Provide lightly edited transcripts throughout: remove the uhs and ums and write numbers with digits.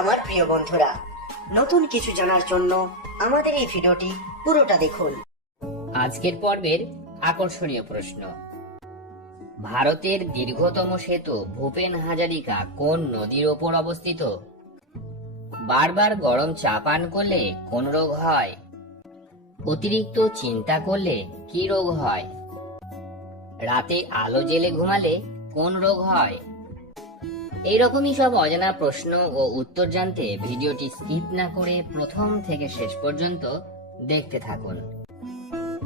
আমার প্রিয় বন্ধুরা, নতুন কিছু জানার জন্য আমাদের এই ভিডিওটি পুরোটা দেখুন। আজকের পর্বের আকর্ষণীয় প্রশ্ন, ভারতের দীর্ঘতম সেতু ভূপেন হাজারিকা কোন নদীর ওপর অবস্থিত? বারবার গরম চা পান করলে কোন রোগ হয়? অতিরিক্ত চিন্তা করলে কি রোগ হয়? রাতে আলো জ্বেলে ঘুমালে কোন রোগ হয়? এইরকমই সব অজানা প্রশ্ন ও উত্তর জানতে ভিডিওটি স্কিপ না করে প্রথম থেকে শেষ পর্যন্ত দেখতে থাকুন।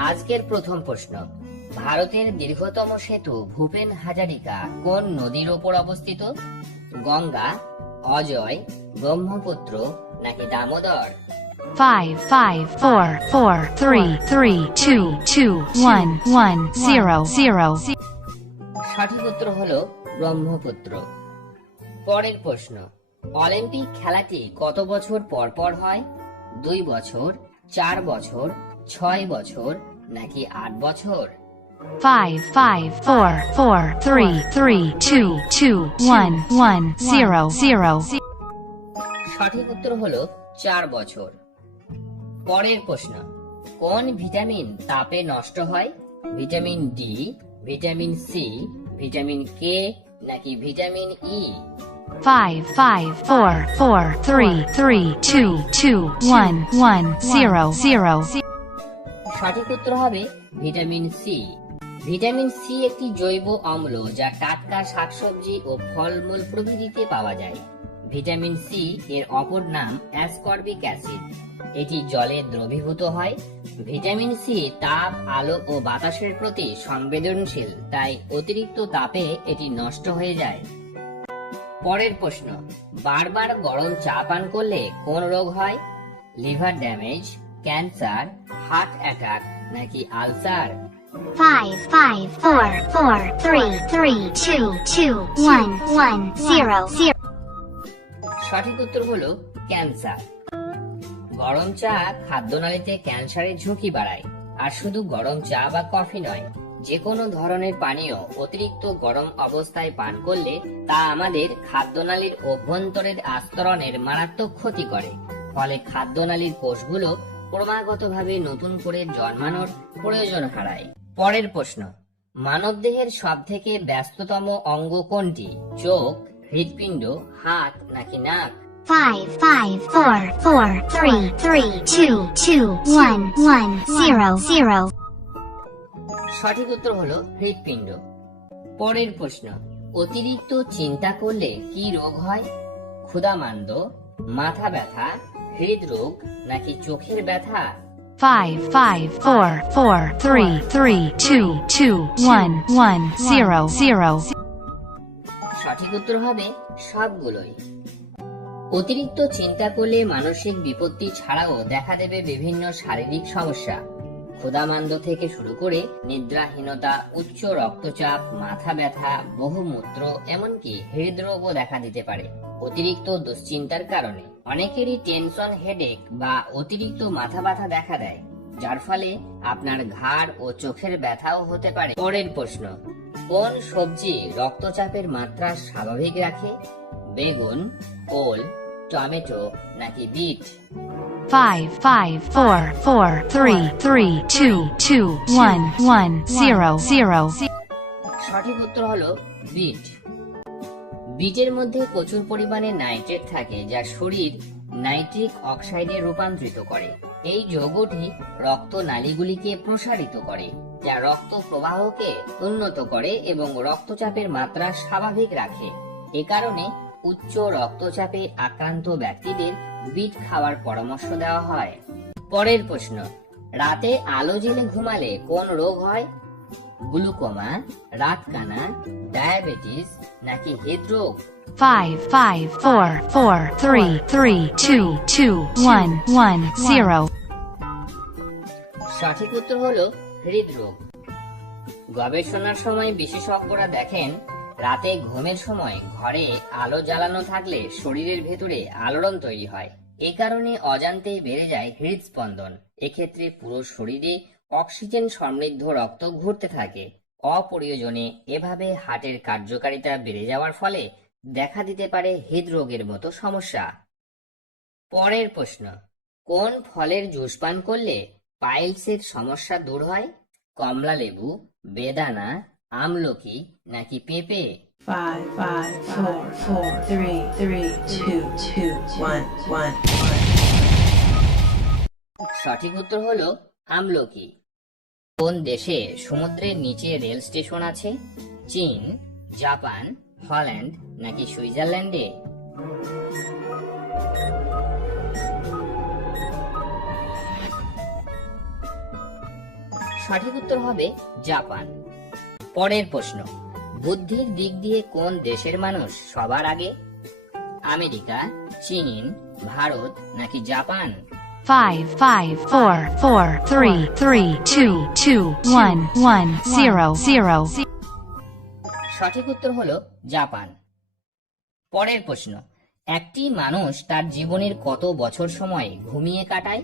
আজকের প্রথম প্রশ্ন, ভারতের দীর্ঘতম সেতু ভূপেন হাজারিকা কোন নদীর ওপর অবস্থিত? গঙ্গা, অজয়, ব্রহ্মপুত্র নাকি দামোদর? 5, 5, 4, 4, 3, 3, 2, 2, 1, 1, 0, 0. সঠিক উত্তর হলো ব্রহ্মপুত্র। পরের প্রশ্ন, অলিম্পিক খেলাটি কত বছর পর পর হয়? 2 বছর, 4 বছর, 6 বছর নাকি 8 বছর? 5, 5, 4, 4, 3, 3, 2, 2, 1, 1, 0, 0. সঠিক উত্তর হলো 4 বছর। পরের প্রশ্ন, কোন ভিটামিন তাপে নষ্ট হয়? Vitamin D, vitamin C, vitamin K নাকি ভিটামিন ই? 5, 5, 4, 4, 3, 3, 2, 2, 1, 1, 0, 0. সঠিক উত্তর হবে ভিটামিন সি। ভিটামিন সি একটি জৈব অম্ল যা টাটকা শাকসবজি ও ফলমূল প্রভৃতিতে পাওয়া যায়। ভিটামিন সি এর অপর নাম অ্যাসকর্বিক অ্যাসিড। এটি জলে দ্রবীভূত হয়। ভিটামিন সি তাপ, আলো ও বাতাসের প্রতি সংবেদনশীল, তাই অতিরিক্ত তাপে এটি নষ্ট হয়ে যায়। পরের প্রশ্ন, বারবার গরম চা পান করলে কোন রোগ হয়? Liver damage, cancer, heart attack নাকি আলসার? 5, 5, 4, 4, 3, 3, 2, 2, 1, 1, 0, 0. সঠিক উত্তর হলো ক্যান্সার। গরম চা খাদ্যনালীতে ক্যান্সারের ঝুঁকি বাড়ায়। আর শুধু গরম চা বা কফি নয়, যে কোনো ধরনের পানীয় অতিরিক্ত গরম অবস্থায় পান করলে তা আমাদের খাদ্যনালীর অভ্যন্তরের আস্তরণের মারাত্মক ক্ষতি করে। ফলে খাদ্যনালীর কোষগুলো ক্রমাগতভাবে নতুন করে জন্মানোর প্রয়োজন হারায়। পরের প্রশ্ন, মানবদেহের সবথেকে ব্যস্ততম অঙ্গ কোনটি? চোখ, হৃৎপিণ্ড, হাত নাকি নাক? 5, 5, 4, 4, 3, 3, 2, 2, 1, 1, 0, 0. সঠিক উত্তর হলো হৃৎপিণ্ড। পরের প্রশ্ন, অতিরিক্ত চিন্তা করলে কি রোগ হয়? ক্ষুধামান্দ, মাথা ব্যথা, হৃদরোগ নাকি চোখের ব্যথা? 5, 5, 4, 4, 3, 3, 2, 2, 1, 1, 0, 0. সঠিক উত্তর হবে সবগুলোই। অতিরিক্ত চিন্তা করলে মানসিক বিপত্তি ছাড়াও দেখা দেবে বিভিন্ন শারীরিক সমস্যা। ক্ষুধামান্দ থেকে শুরু করে নিদ্রাহীনতা, উচ্চ রক্তচাপ, মাথা ব্যথা, বহুমূত্র, এমনকি হৃদরোগও দেখা দিতে পারে। অতিরিক্ত দুশ্চিন্তার কারণে অনেকেরই টেনশন, হেডেক বা অতিরিক্ত মাথা ব্যথা দেখা দেয়, যার ফলে আপনার ঘাড় ও চোখের ব্যথাও হতে পারে। পরের প্রশ্ন, কোন সবজি রক্তচাপের মাত্রা স্বাভাবিক রাখে? বেগুন, ওল, টমেটো নাকি বিট? 5, 5, 4, 4, 3, 3, 2, 2, 1, 1, 0, 0. সঠিক উত্তর হলো বিট। বিটের মধ্যে প্রচুর পরিমাণে নাইট্রেট থাকে, যা শরীর নাইট্রিক অক্সাইডে রূপান্তরিত করে। এই যৌগটি রক্ত নালীগুলিকে প্রসারিত করে, যা রক্ত প্রবাহকে উন্নত করে এবং রক্তচাপের মাত্রা স্বাভাবিক রাখে। এ কারণে উচ্চ রক্তচাপে আক্রান্ত ব্যক্তিদের বিট খাওয়ার পরামর্শ দেওয়া হয়। পরের প্রশ্ন, রাতে আলো জ্বেলে ঘুমালে কোন রোগ হয়? গ্লুকোমা, রাতকানা, ডায়াবেটিস নাকি হৃদরোগ? 5, 5, 4, 4, 3, 3, 2, 2, 1, 1, 0. সঠিক উত্তর হলো হৃদরোগ। গবেষণার সময় বিশেষজ্ঞরা দেখেন, রাতে ঘুমের সময় ঘরে আলো জ্বালানো থাকলে শরীরের ভেতরে আলোড়ন তৈরি হয়। এ কারণে অজান্তেই বেড়ে যায় হৃদস্পন্দন। এক্ষেত্রে পুরো শরীরে অক্সিজেন সমৃদ্ধ রক্ত ঘুরতে থাকে। অপ্রয়োজনে এভাবে হার্টের কার্যকারিতা বেড়ে যাওয়ার ফলে দেখা দিতে পারে হৃদরোগের মতো সমস্যা। পরের প্রশ্ন, কোন ফলের জুস পান করলে পাইলসের সমস্যা দূর হয়? কমলা লেবু, বেদানা, আমলকি নাকি পেঁপে? 5, 5, 4, 4, 3, 3, 2, 2, 1, 1. সঠিক উত্তর হলো আমলকি। কোন দেশে সমুদ্রের নিচে রেল স্টেশন আছে? চীন, জাপান, হল্যান্ড নাকি সুইজারল্যান্ডে? সঠিক উত্তর হবে জাপান। পরের প্রশ্ন, বুদ্ধির দিক দিয়ে কোন দেশের মানুষ সবার আগে? আমেরিকা, চীন, ভারত নাকি জাপান? 5, 5, 4, 4, 3, 3, 2, 2, 1, 1, 0, 0. সঠিক উত্তর হলো জাপান। পরের প্রশ্ন, একটি মানুষ তার জীবনের কত বছর সময় ঘুমিয়ে কাটায়?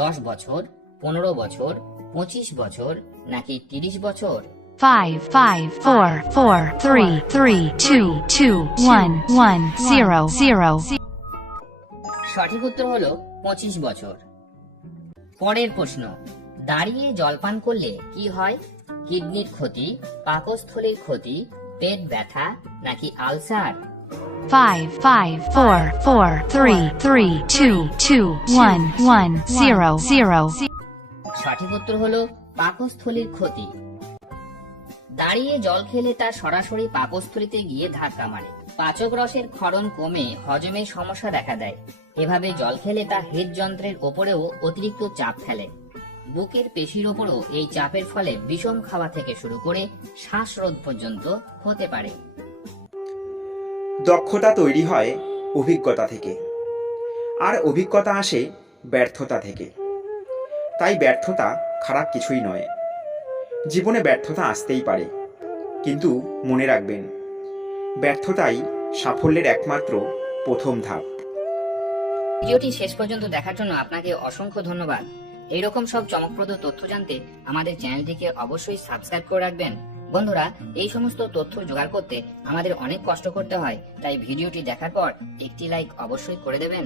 10 বছর, 15 বছর, 25 বছর নাকি 30 বছর? 5, 5, 4, 4, 3, 3, 2, 2, 1, 1, 0, 0. সঠিক উত্তর হলো 25 বছর। পরের প্রশ্ন, দাঁড়িয়ে জলপান করলে কি হয়? কিডনির ক্ষতি, পাকস্থলীর ক্ষতি, পেট ব্যথা নাকি আলসার? 5, 5, 4, 4, 3, 3, 2, 2, 1, 1, 0, 0. সঠিক উত্তর হলো পাকস্থলীর ক্ষতি। দাঁড়িয়ে জল খেলে তা সরাসরি পাকস্থলীতে গিয়ে ধাক্কা মারে, পাচক রসের ক্ষরণ কমে হজমের সমস্যা দেখা দেয়। এভাবে জল খেলে তা হৃদযন্ত্রের ওপরেও অতিরিক্ত চাপ ফেলে। বুকের পেশির ওপরও এই চাপের ফলে বিষম খাওয়া থেকে শুরু করে শ্বাসরোধ পর্যন্ত হতে পারে। দক্ষতা তৈরি হয় অভিজ্ঞতা থেকে, আর অভিজ্ঞতা আসে ব্যর্থতা থেকে। তাই ব্যর্থতা খারাপ কিছুই নয়। জীবনে ব্যর্থতা আসতেই পারে, কিন্তু মনে রাখবেন, ব্যর্থতাই সাফল্যের একমাত্র প্রথম ধাপ। ভিডিওটি শেষ পর্যন্ত দেখার জন্য আপনাকে অসংখ্য ধন্যবাদ। এইরকম সব চমকপ্রদ তথ্য জানতে আমাদের চ্যানেলটিকে অবশ্যই সাবস্ক্রাইব করে রাখবেন। বন্ধুরা, এই সমস্ত তথ্য জোগাড় করতে আমাদের অনেক কষ্ট করতে হয়, তাই ভিডিওটি দেখার পর একটি লাইক অবশ্যই করে দেবেন।